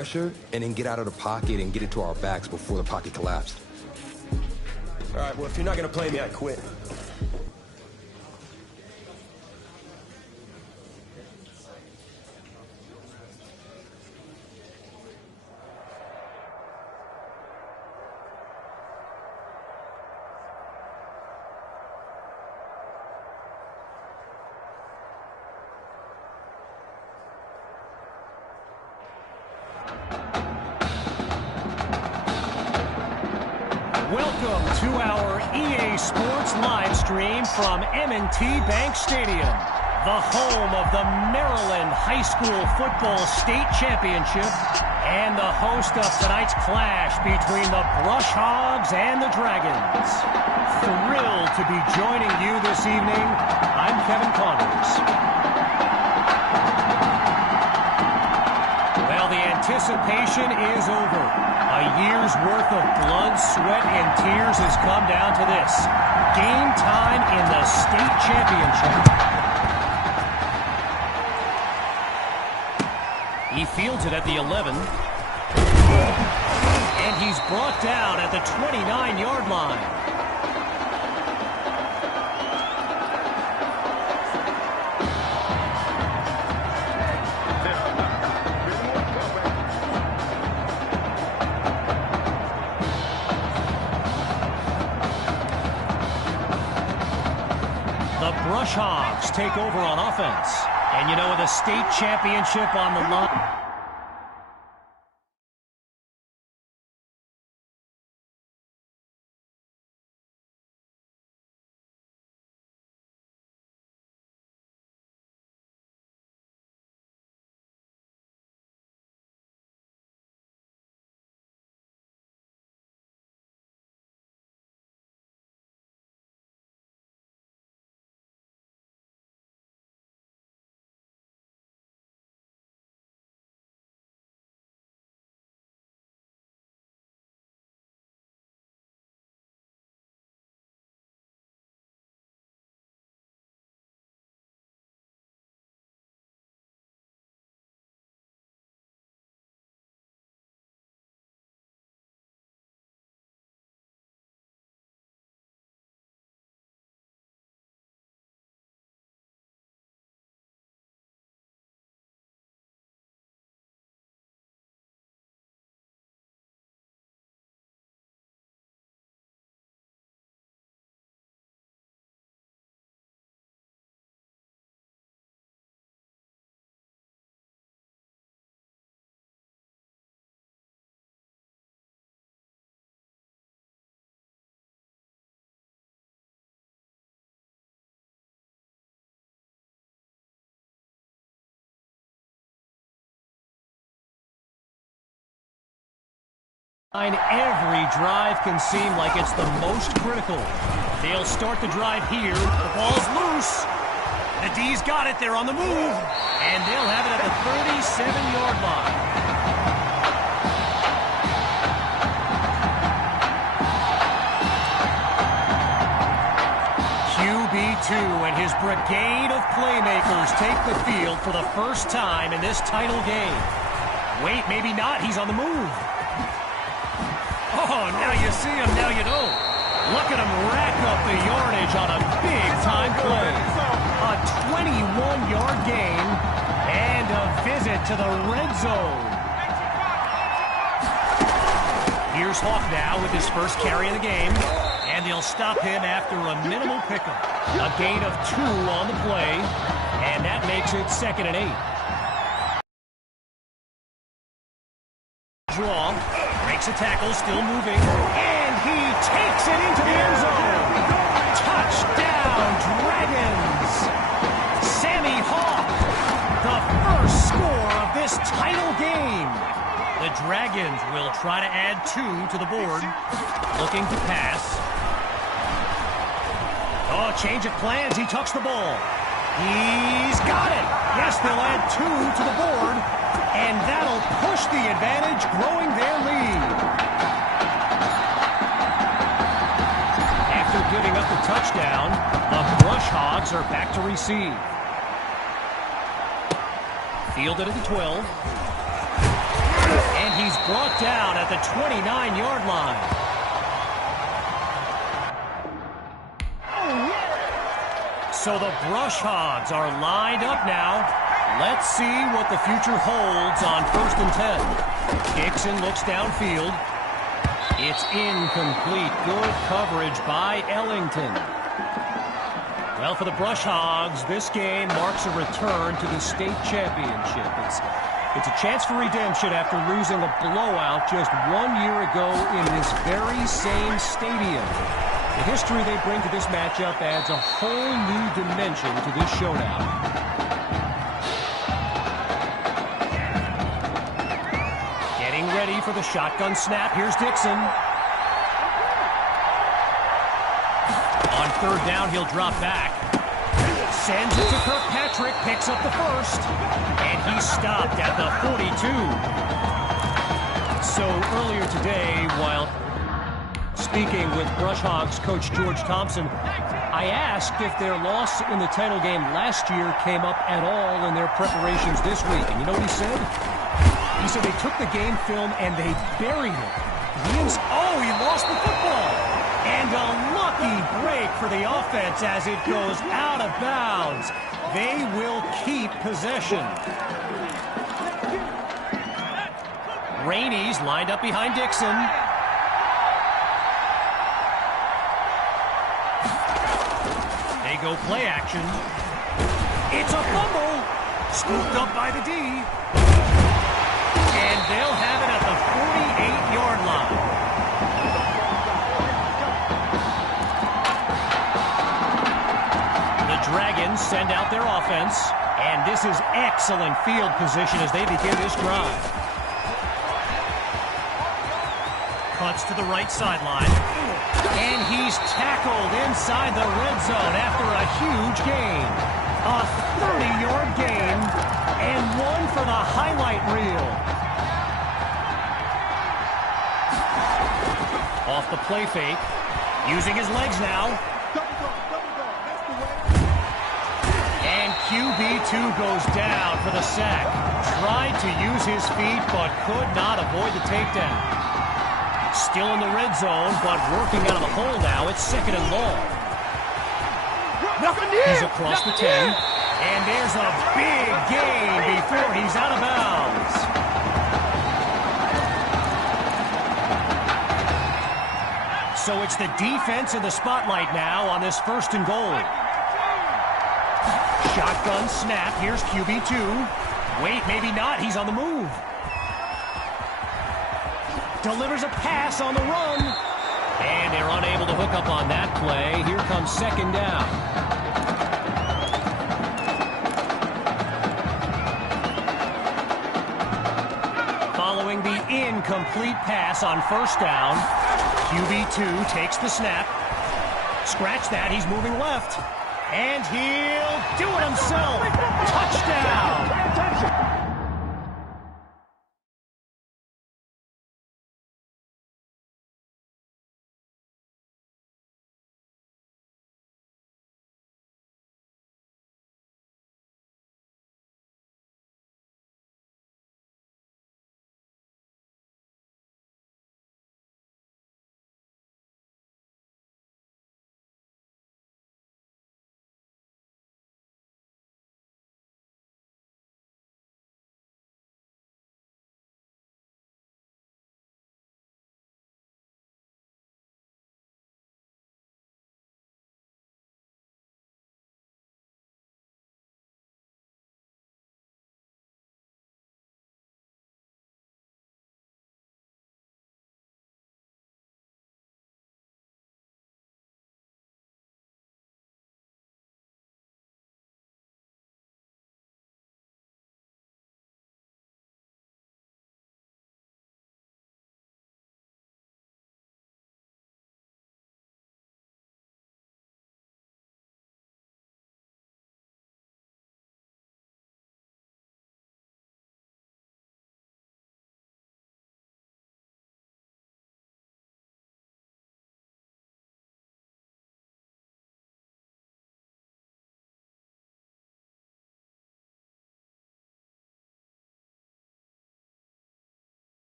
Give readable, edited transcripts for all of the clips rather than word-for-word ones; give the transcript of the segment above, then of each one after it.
pressure and then get out of the pocket and get it to our backs before the pocket collapsed. All right, well, if you're not going to play me, I quit. Welcome to our EA Sports live stream from M&T Bank Stadium, the home of the Maryland High School Football State Championship and the host of tonight's clash between the Brush Hogs and the Dragons. Thrilled to be joining you this evening. I'm Kevin Connors. Well, the anticipation is over. A year's worth of blood, sweat, and tears has come down to this. Game time in the state championship. He fields it at the 11. And he's brought down at the 29-yard line. Brush Hogs take over on offense. And you know, with a state championship on the line. Every drive can seem like it's the most critical. They'll start the drive here. The ball's loose. The D's got it. They're on the move. And they'll have it at the 37-yard line. QB2 and his brigade of playmakers take the field for the first time in this title game. Wait, maybe not. He's on the move. Oh, now you see him, now you don't. Look at him rack up the yardage on a big-time play. A 21-yard gain and a visit to the red zone. Here's Hawk now with his first carry of the game, and they'll stop him after a minimal pickup. A gain of 2 on the play, and that makes it 2nd and 8. Draw. Breaks a tackle, still moving, and he takes it into the end zone. Touchdown, Dragons! Sammy Hawk, the first score of this title game. The Dragons will try to add 2 to the board, looking to pass. Oh, change of plans, he tucks the ball. He's got it! Yes, they'll add 2 to the board. And that'll push the advantage, growing their lead. After giving up the touchdown, the Brush Hogs are back to receive. Fielded at the 12. brought down at the 29-yard line. So the Brush Hogs are lined up now. Let's see what the future holds on 1st and 10. Dixon looks downfield. It's incomplete. Good coverage by Ellington. Well, for the Brush Hogs, this game marks a return to the state championship. It's a chance for redemption after losing a blowout just 1 year ago in this very same stadium. The history they bring to this matchup adds a whole new dimension to this showdown. Getting ready for the shotgun snap. Here's Dixon. On 3rd down, he'll drop back. Sends it to Kirkpatrick, picks up the first, and he's stopped at the 42. So earlier today, while speaking with Brush Hogs coach George Thompson, I asked if their loss in the title game last year came up at all in their preparations this week. And you know what he said? He said they took the game film and they buried it. He lost the football. And a lucky break for the offense as it goes out of bounds. They will keep possession. Rainey's lined up behind Dixon. They go play action. It's a fumble. Scooped up by the D. And they'll have it at the 48-yard line. The Dragons send out their offense. And this is excellent field position as they begin this drive. Cuts to the right sideline. And he's tackled inside the red zone after a huge gain. A 30-yard gain and one for the highlight reel. Off the play fake. Using his legs now. And QB2 goes down for the sack. Tried to use his feet but could not avoid the takedown. Still in the red zone, but working out of the hole now. It's 2nd and long. He's across the 10. And there's a big gain before he's out of bounds. So it's the defense in the spotlight now on this 1st and goal. Shotgun snap. Here's QB2. Wait, maybe not. He's on the move. Delivers a pass on the run. And they're unable to hook up on that play. Here comes 2nd down. Following the incomplete pass on 1st down, QB2 takes the snap. Scratch that. He's moving left. And he'll do it himself. Touchdown.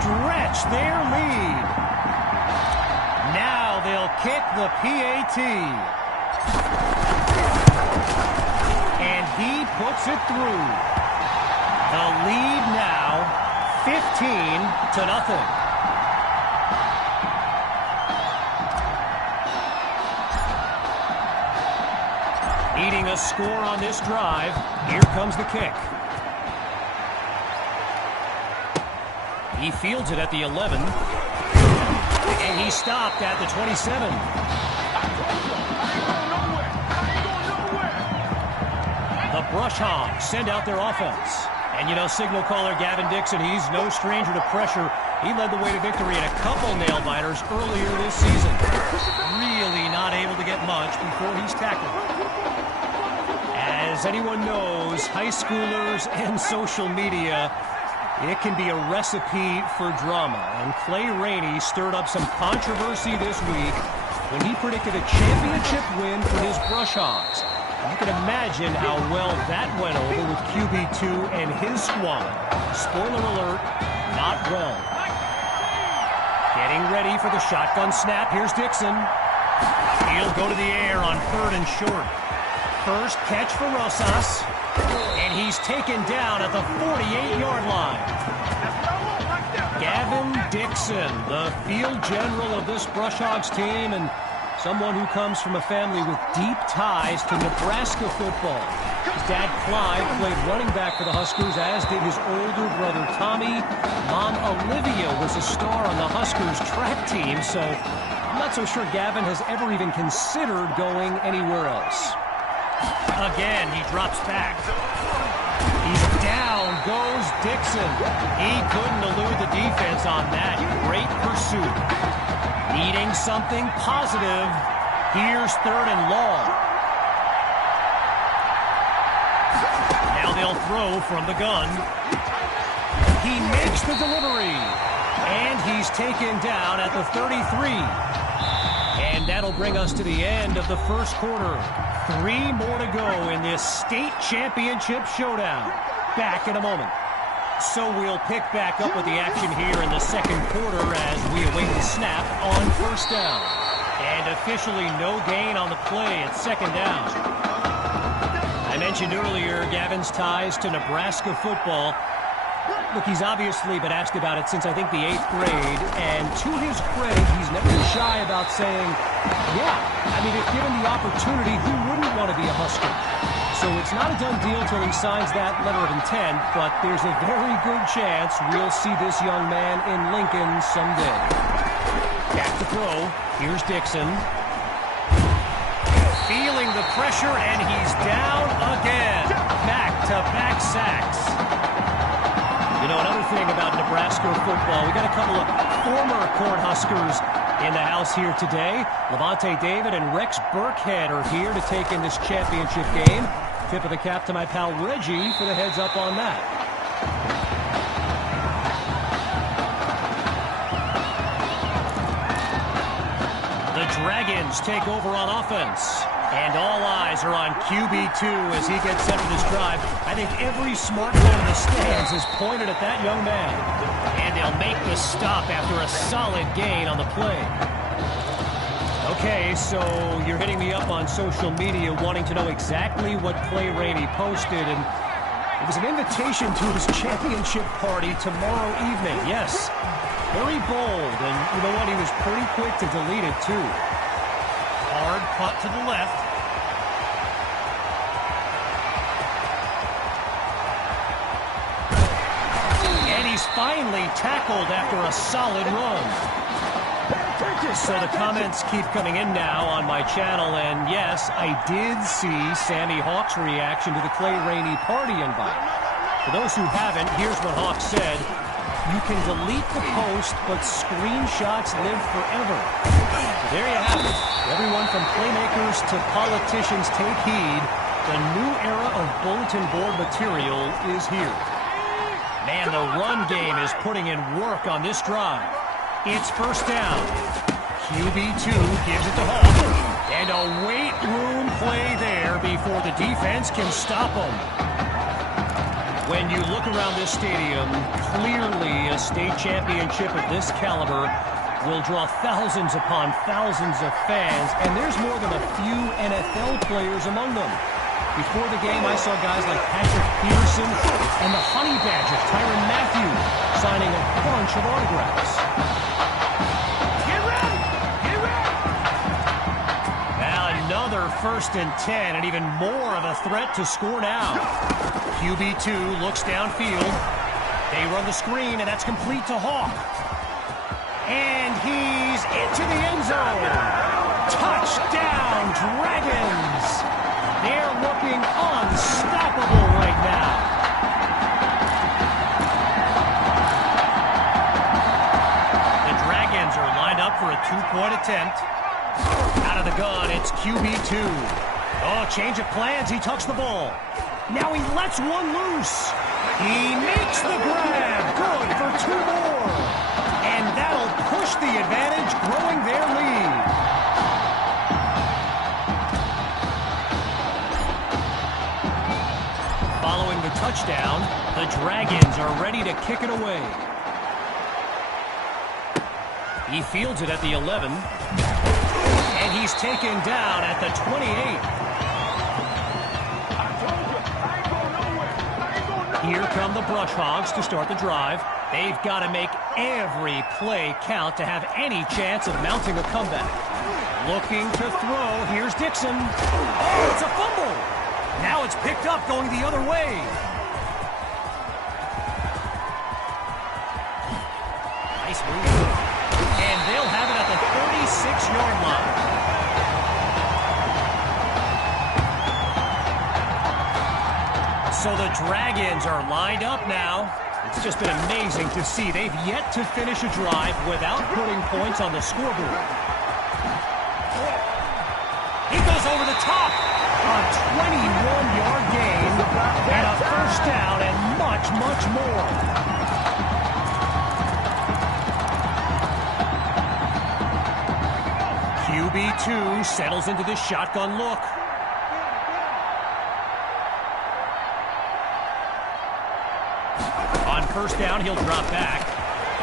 stretch their lead. Now they'll kick the PAT. And he puts it through. The lead now 15-0. Needing a score on this drive. Here comes the kick. He fields it at the 11. And he stopped at the 27. The Brush Hogs send out their offense. And you know, signal caller Gavin Dixon, he's no stranger to pressure. He led the way to victory in a couple nail-biters earlier this season. Really not able to get much before he's tackled. As anyone knows, high schoolers and social media, it can be a recipe for drama. And Clay Rainey stirred up some controversy this week when he predicted a championship win for his Brush Hogs. You can imagine how well that went over with QB2 and his squad. Spoiler alert, not well. Getting ready for the shotgun snap. Here's Dixon. He'll go to the air on 3rd and short. First catch for Rosas. And he's taken down at the 48-yard line. Gavin Dixon, the field general of this Brush Hogs team, and someone who comes from a family with deep ties to Nebraska football. His dad, Clyde, played running back for the Huskers, as did his older brother, Tommy. Mom, Olivia, was a star on the Huskers track team, so I'm not so sure Gavin has ever even considered going anywhere else. Again, he drops back. He's down goes Dixon. He couldn't elude the defense on that. Great pursuit. Needing something positive. Here's 3rd and long. Now they'll throw from the gun. He makes the delivery. And he's taken down at the 33. And that'll bring us to the end of the first quarter. 3 more to go in this state championship showdown. Back in a moment. So we'll pick back up with the action here in the second quarter as we await the snap on 1st down. And officially no gain on the play at 2nd down. I mentioned earlier Gavin's ties to Nebraska football. Look, he's obviously been asked about it since, I think, the 8th grade. And to his credit, he's never been shy about saying, yeah, I mean, if given the opportunity, who wouldn't want to be a Husker? So it's not a done deal till he signs that letter of intent, but there's a very good chance we'll see this young man in Lincoln someday. Back to throw. Here's Dixon. Feeling the pressure, and he's down again. Back-to-back sacks. You know, another thing about Nebraska football, we got a couple of former Cornhuskers in the house here today. Levante David and Rex Burkhead are here to take in this championship game. Tip of the cap to my pal Reggie for the heads up on that. The Dragons take over on offense. And all eyes are on QB2 as he gets set for this drive. I think every smartphone in the stands is pointed at that young man. And they'll make the stop after a solid gain on the play. Okay, so you're hitting me up on social media wanting to know exactly what Clay Rainey posted. And it was an invitation to his championship party tomorrow evening. Yes, very bold. And you know what? He was pretty quick to delete it, too. Hard punt to the left. And he's finally tackled after a solid run. So the comments keep coming in now on my channel, and yes, I did see Sammy Hawk's reaction to the Clay Rainey party invite. For those who haven't, here's what Hawk said. You can delete the post, but screenshots live forever. So there you have it. Everyone from playmakers to politicians, take heed. The new era of bulletin board material is here. Man, the run game is putting in work on this drive. It's 1st down. QB2 gives it to Hawk. And a weight room play there before the defense can stop him. When you look around this stadium, clearly a state championship of this caliber will draw thousands upon thousands of fans, and there's more than a few NFL players among them. Before the game, I saw guys like Patrick Peterson and the Honey Badger, Tyrann Mathieu, signing a bunch of autographs. Get ready! Get ready! Now another 1st and 10, and even more of a threat to score now. QB2 looks downfield. They run the screen, and that's complete to Hawk. And he's into the end zone. Touchdown, Dragons! They're looking unstoppable right now. The Dragons are lined up for a 2-point attempt. Out of the gun, it's QB2. Oh, change of plans. He tucks the ball. Now he lets one loose. He makes the grab. Good for 2 more. And that'll push the advantage, growing their lead. Following the touchdown, the Dragons are ready to kick it away. He fields it at the 11. And he's taken down at the 28. Here come the Brush Hogs to start the drive. They've got to make every play count to have any chance of mounting a comeback. Looking to throw. Here's Dixon. Oh, it's a fumble. Now it's picked up going the other way. Nice move. And they'll have it at the 36-yard line. So the Dragons are lined up now. It's just been amazing to see. They've yet to finish a drive without putting points on the scoreboard. He goes over the top. A 21-yard gain and a 1st down and much, much more. QB2 settles into the shotgun look. On 1st down, he'll drop back.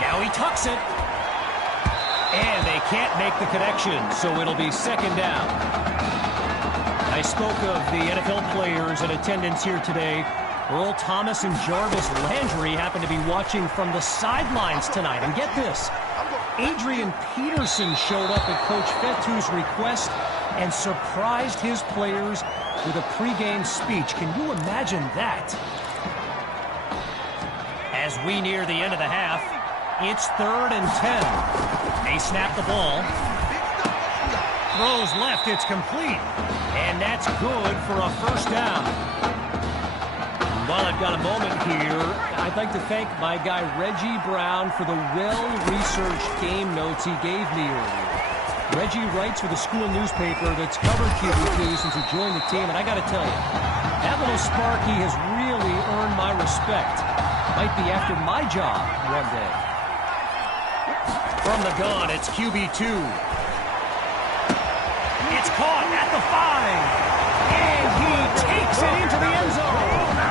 Now he tucks it. And they can't make the connection, so it'll be 2nd down. I spoke of the NFL players in attendance here today. Earl Thomas and Jarvis Landry happen to be watching from the sidelines tonight. And get this, Adrian Peterson showed up at Coach Fettu's request and surprised his players with a pregame speech. Can you imagine that? As we near the end of the half, it's 3rd and 10. They snap the ball. Throws left, it's complete. And that's good for a 1st down. While I've got a moment here, I'd like to thank my guy Reggie Brown for the well-researched game notes he gave me earlier. Reggie writes for the school newspaper that's covered QB2 since he joined the team, and I got to tell you, that little Sparky has really earned my respect. Might be after my job one day. From the gun, it's QB2. It's caught at the 5. And he takes it into the end zone.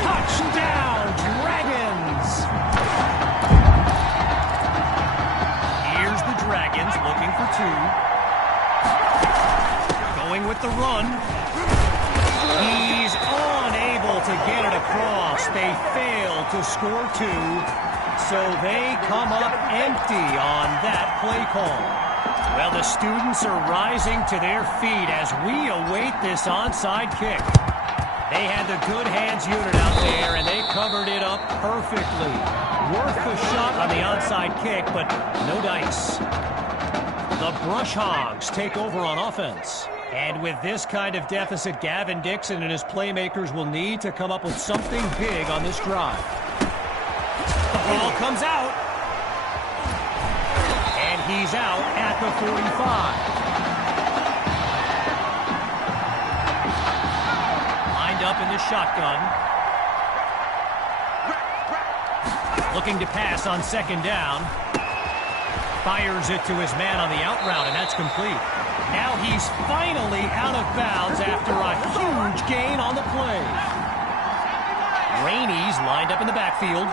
Touchdown, Dragons. Here's the Dragons looking for 2. Going with the run. He's unable to get it across. They fail to score 2. So they come up empty on that play call. Well, the students are rising to their feet as we await this onside kick. They had the good hands unit out there, and they covered it up perfectly. Worth the shot on the onside kick, but no dice. The Brush Hogs take over on offense. And with this kind of deficit, Gavin Dixon and his playmakers will need to come up with something big on this drive. The ball comes out. And he's out at the 45. Lined up in the shotgun. Looking to pass on 2nd down. Fires it to his man on the out route, and that's complete. Now he's finally out of bounds after a huge gain on the play. Rainey's lined up in the backfield.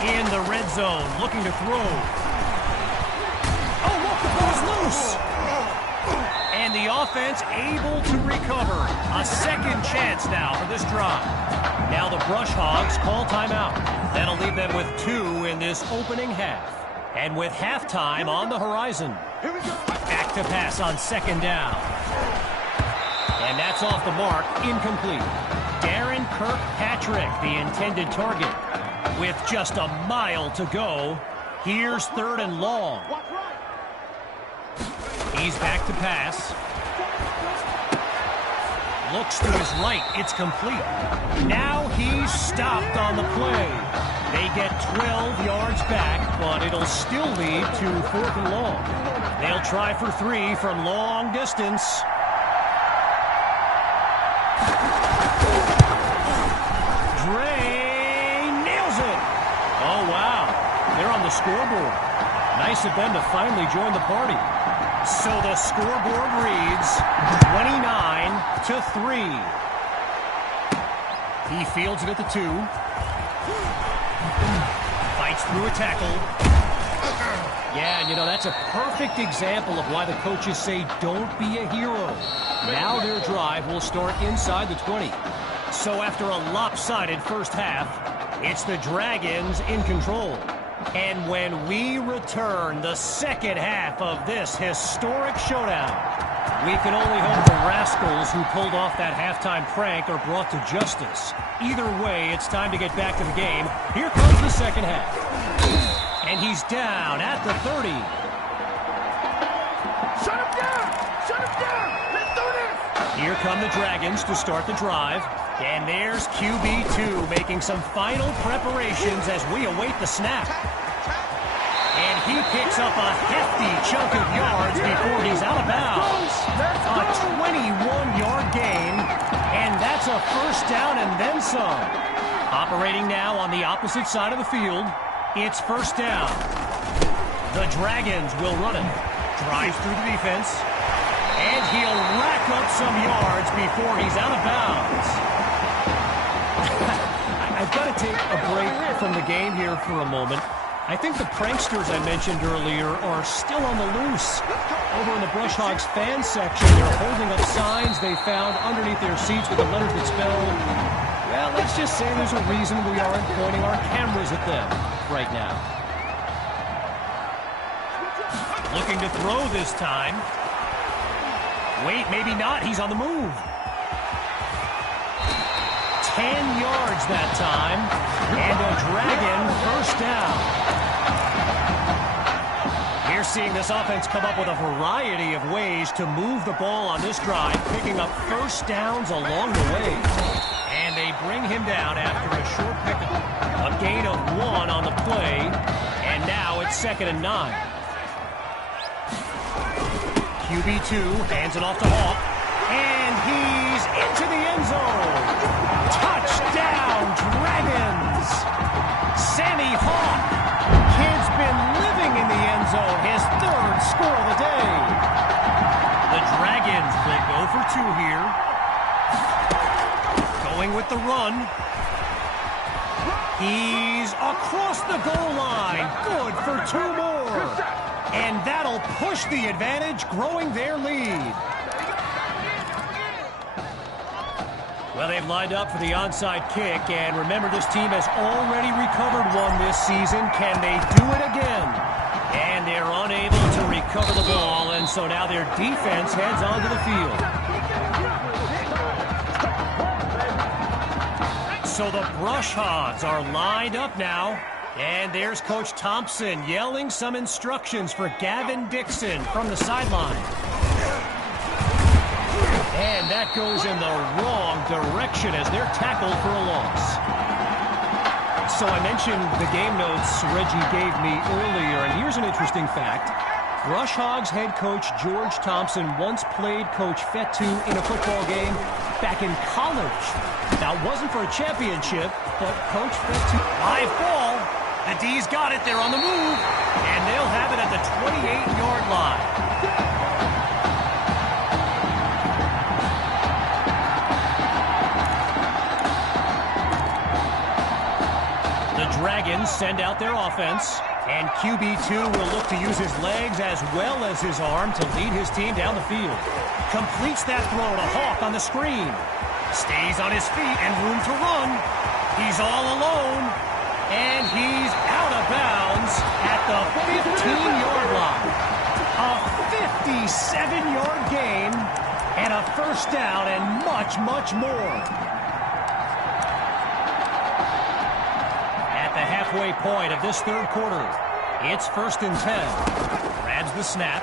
In the red zone, looking to throw. Oh, look, the ball's loose. And the offense able to recover. A second chance now for this drive. Now the Brush Hogs call timeout. That'll leave them with 2 in this opening half. And with halftime on the horizon. Back to pass on second down. And that's off the mark, incomplete. Darren Kirkpatrick, the intended target. With just a mile to go, here's 3rd and long. He's back to pass. Looks to his right, it's complete. Now he's stopped on the play. They get 12 yards back, but it'll still lead to 4th and long. They'll try for 3 from long distance. Oh, wow. They're on the scoreboard. Nice of them to finally join the party. So the scoreboard reads 29-3. He fields it at the 2. Fights through a tackle. Yeah, you know, that's a perfect example of why the coaches say don't be a hero. Now their drive will start inside the 20. So after a lopsided first half, it's the Dragons in control. And when we return the second half of this historic showdown, we can only hope the rascals who pulled off that halftime prank are brought to justice. Either way, it's time to get back to the game. Here comes the second half. And he's down at the 30. Shut him down! Shut him down! Let's do this! Here come the Dragons to start the drive. And there's QB2 making some final preparations as we await the snap. And he picks up a hefty chunk of yards before he's out of bounds. A 21-yard gain, and that's a first down and then some. Operating now on the opposite side of the field, it's first down. The Dragons will run it. Drives through the defense, and he'll rack up some yards before he's out of bounds. I've got to take a break from the game here for a moment. I think the pranksters I mentioned earlier are still on the loose. Over in the Brush Hogs fan section, they're holding up signs they found underneath their seats with the letters that spell, well, let's just say there's a reason we aren't pointing our cameras at them right now. Looking to throw this time. Wait, maybe not. He's on the move. 10 yards that time, and a Dragon first down. We're seeing this offense come up with a variety of ways to move the ball on this drive, picking up first downs along the way. And they bring him down after a short pickup. A gain of 1 on the play, and now it's 2nd and 9. QB2 hands it off to Hawk, and he's into the end zone. Touchdown, Dragons! Sammy Hawk. Kid's been living in the end zone. His 3rd score of the day. The Dragons will go for 2 here. Going with the run. He's across the goal line. Good for 2 more. And that'll push the advantage, growing their lead. Well, they've lined up for the onside kick, and remember, this team has already recovered 1 this season. Can they do it again? And they're unable to recover the ball, and so now their defense heads onto the field. So the Brush Hogs are lined up now, and there's Coach Thompson yelling some instructions for Gavin Dixon from the sideline. And that goes in the wrong direction as they're tackled for a loss. So I mentioned the game notes Reggie gave me earlier, and here's an interesting fact. Brush Hogs head coach George Thompson once played Coach Fetu in a football game back in college. Now, it wasn't for a championship, but Coach Fetu... Live ball. The D's got it. They're on the move, and they'll have it at the 28-yard line. Dragons send out their offense, and QB2 will look to use his legs as well as his arm to lead his team down the field. Completes that throw to Hawk on the screen. Stays on his feet and room to run. He's all alone, and he's out of bounds at the 15-yard line. A 57-yard gain, and a first down, and much, much more. At the halfway point of this third quarter, it's 1st and 10. Grabs the snap.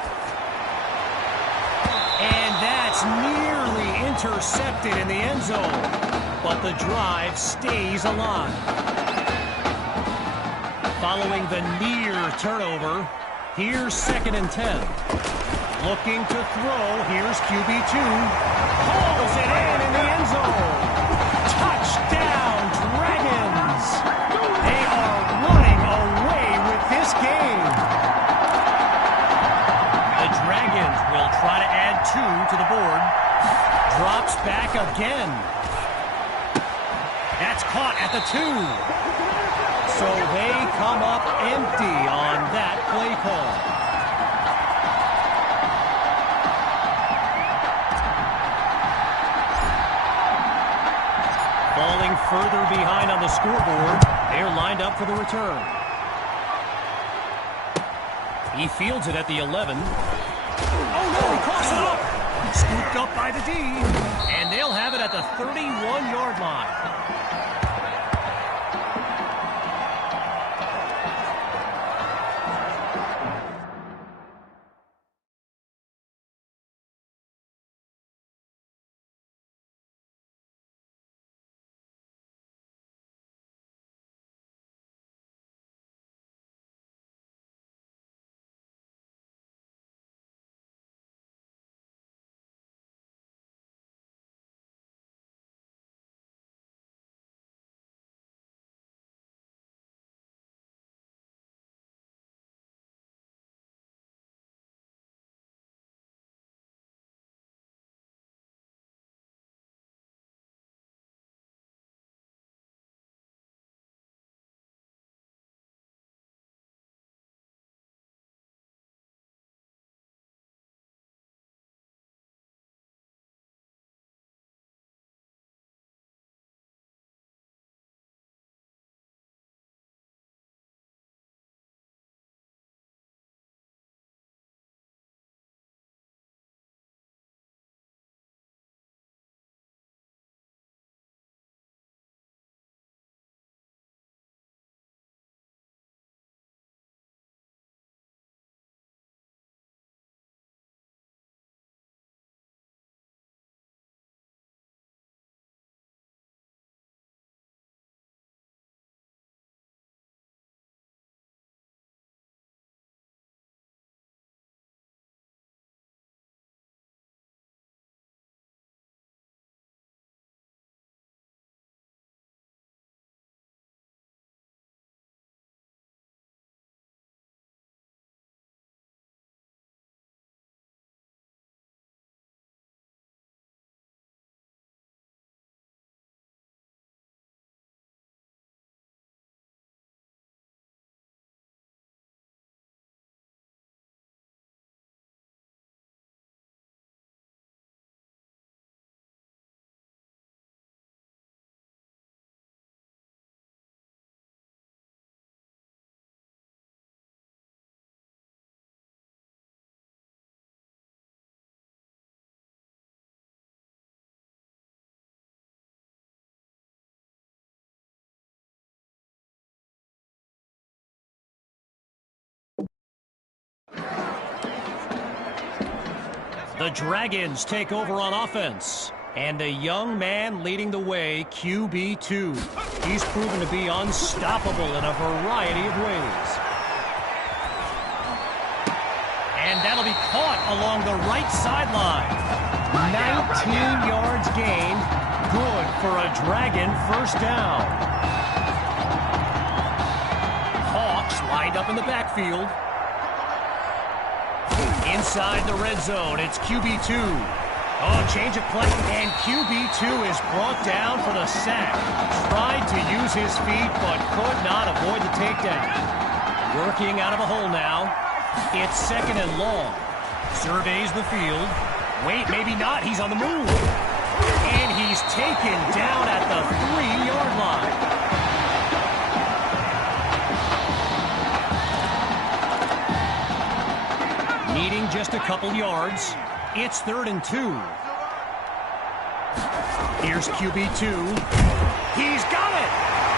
And that's nearly intercepted in the end zone. But the drive stays alive. Following the near turnover, here's 2nd and 10. Looking to throw, here's QB2. Hauls it in the end zone. Touchdown, Dragons! They are running away with this game. The Dragons will try to add 2 to the board. Drops back again. That's caught at the 2. So they come up empty on that play call. Falling further behind on the scoreboard, they're lined up for the return. He fields it at the 11. Oh no, he coughs it up! Scooped up by the D, and they'll have it at the 31-yard line. The Dragons take over on offense. And a young man leading the way, QB2. He's proven to be unstoppable in a variety of ways. And that'll be caught along the right sideline. 19 yards gained. Good for a Dragon first down. Hawks lined up in the backfield. Inside the red zone, it's QB2. Oh, change of play, and QB2 is brought down for the sack. Tried to use his feet, but could not avoid the takedown. Working out of a hole now. It's second and long. Surveys the field. Wait, maybe not. He's on the move. And he's taken down at the 3-yard line. Needing just a couple yards. It's 3rd and 2. Here's QB2. He's got it!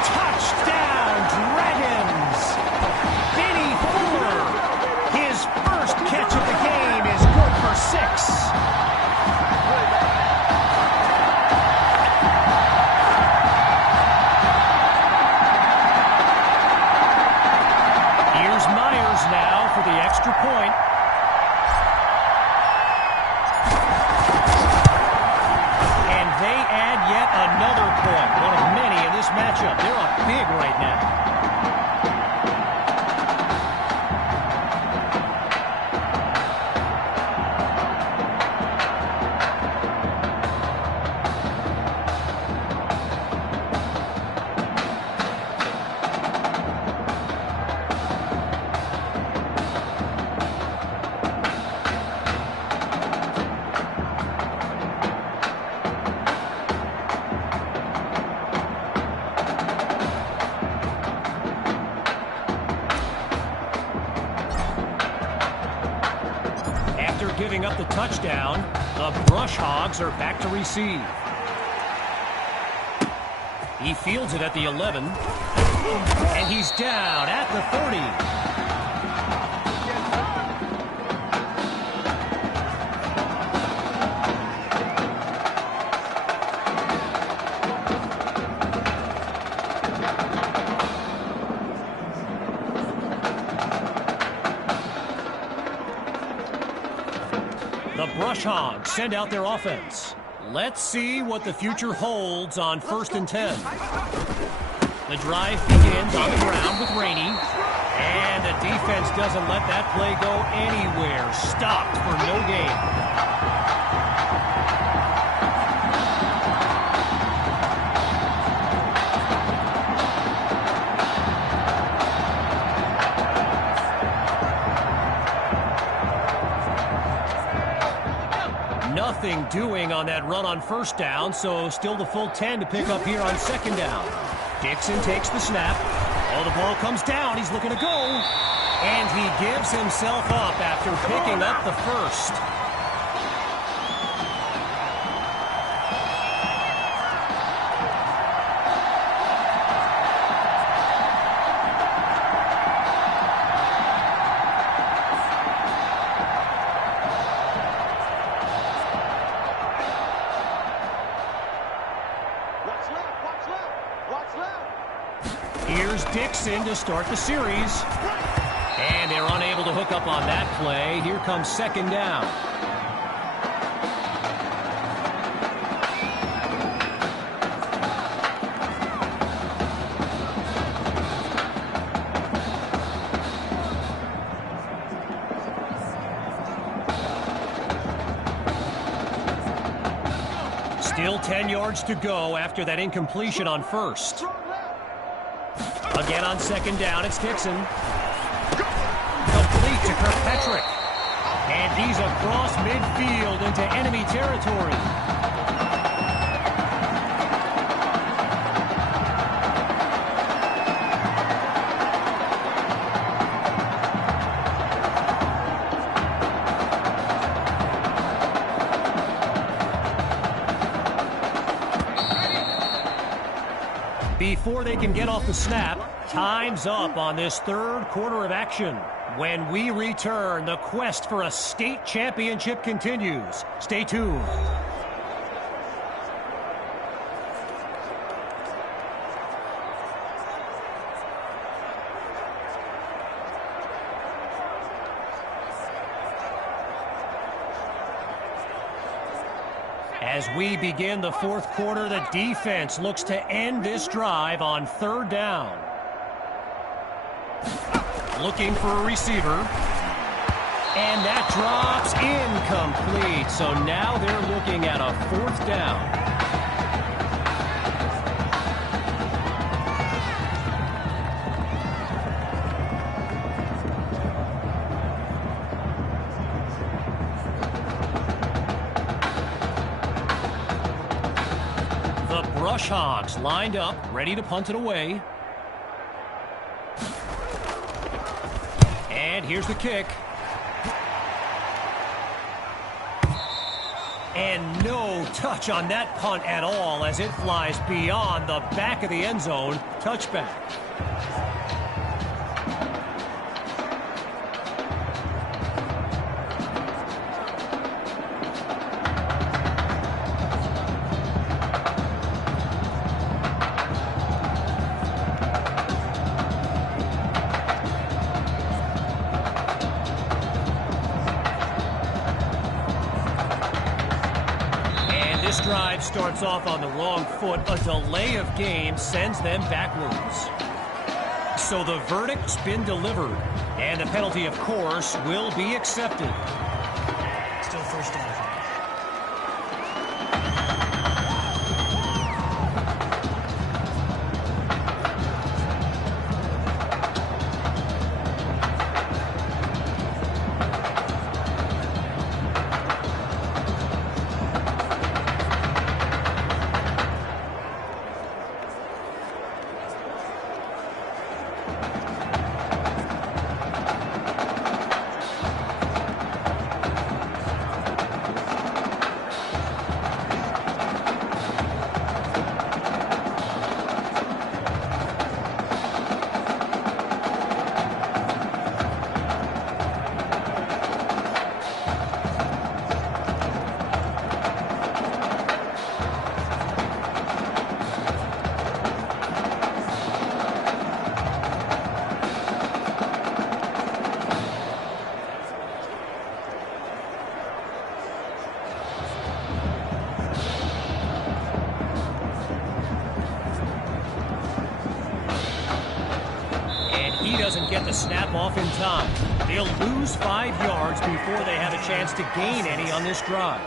Touchdown, Dragons! Benny Fuller! His first catch of the game is good for 6. Here's Myers now for the extra point. Another point, one of many in this matchup. They're up big right now. Giving up the touchdown, the Brush Hogs are back to receive. He fields it at the 11, and he's down at the 30. The Brush Hogs send out their offense. Let's see what the future holds on 1st and 10. The drive begins on the ground with Rainey. And the defense doesn't let that play go anywhere. Stopped for no gain. Nothing doing on that run on 1st down, so still the full 10 to pick up here on 2nd down. Dixon takes the snap. Oh, the ball comes down. He's looking to go. And he gives himself up after picking up the 1st. Here's Dixon to start the series. And they're unable to hook up on that play. Here comes 2nd down. Still 10 yards to go after that incompletion on 1st. Again on 2nd down, it's Dixon. Complete to Kirkpatrick. And he's across midfield into enemy territory. Before they can get off the snap, time's up on this 3rd quarter of action. When we return, the quest for a state championship continues. Stay tuned. As we begin the 4th quarter, the defense looks to end this drive on 3rd down. Looking for a receiver. And that drops incomplete. So now they're looking at a 4th down. The Brush Hogs lined up, ready to punt it away. And here's the kick. And no touch on that punt at all as it flies beyond the back of the end zone. Touchback. This drive starts off on the wrong foot. A delay of game sends them backwards. So the verdict's been delivered, and the penalty, of course, will be accepted. Still first down. He doesn't get the snap off in time. They'll lose 5 yards before they have a chance to gain any on this drive.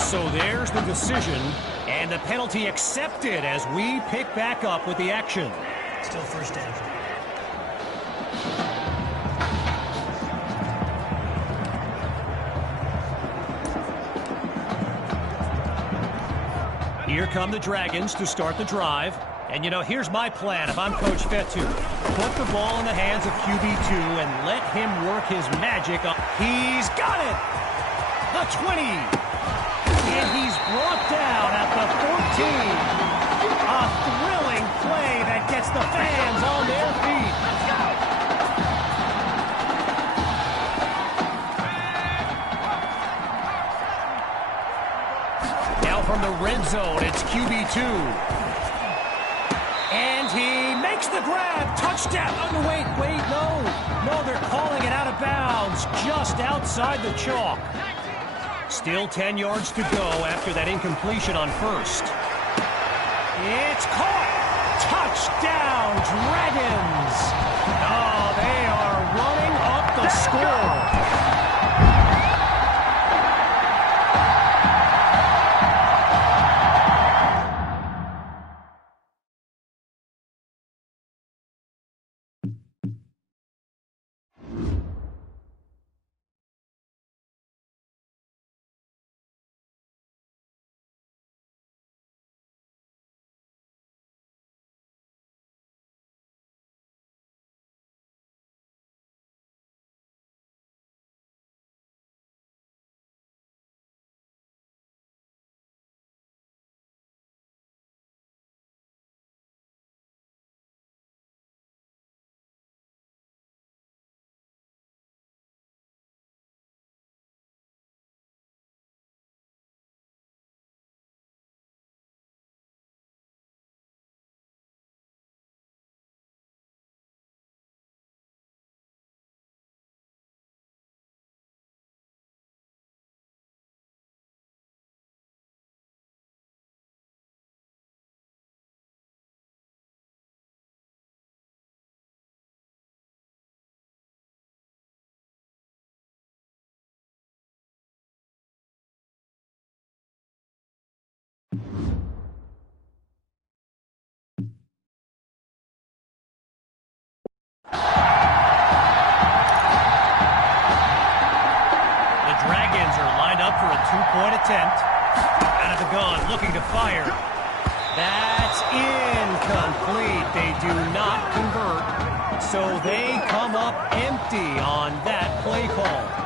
So there's the decision, and the penalty accepted as we pick back up with the action. Still first down. Here come the Dragons to start the drive. And, you know, here's my plan if I'm Coach Fetu. Put the ball in the hands of QB2 and let him work his magic. He's got it! The 20. And he's brought down at the 14. A thrilling play that gets the fans on their feet. Let's go! Now from the red zone, it's QB2. And he makes the grab. Touchdown. Oh, wait, no. No, they're calling it out of bounds just outside the chalk. Still 10 yards to go after that incompletion on first. It's caught. Touchdown, Dragons. Oh, they are running up the score. looking to fire. That's incomplete. They do not convert. So they come up empty on that play call.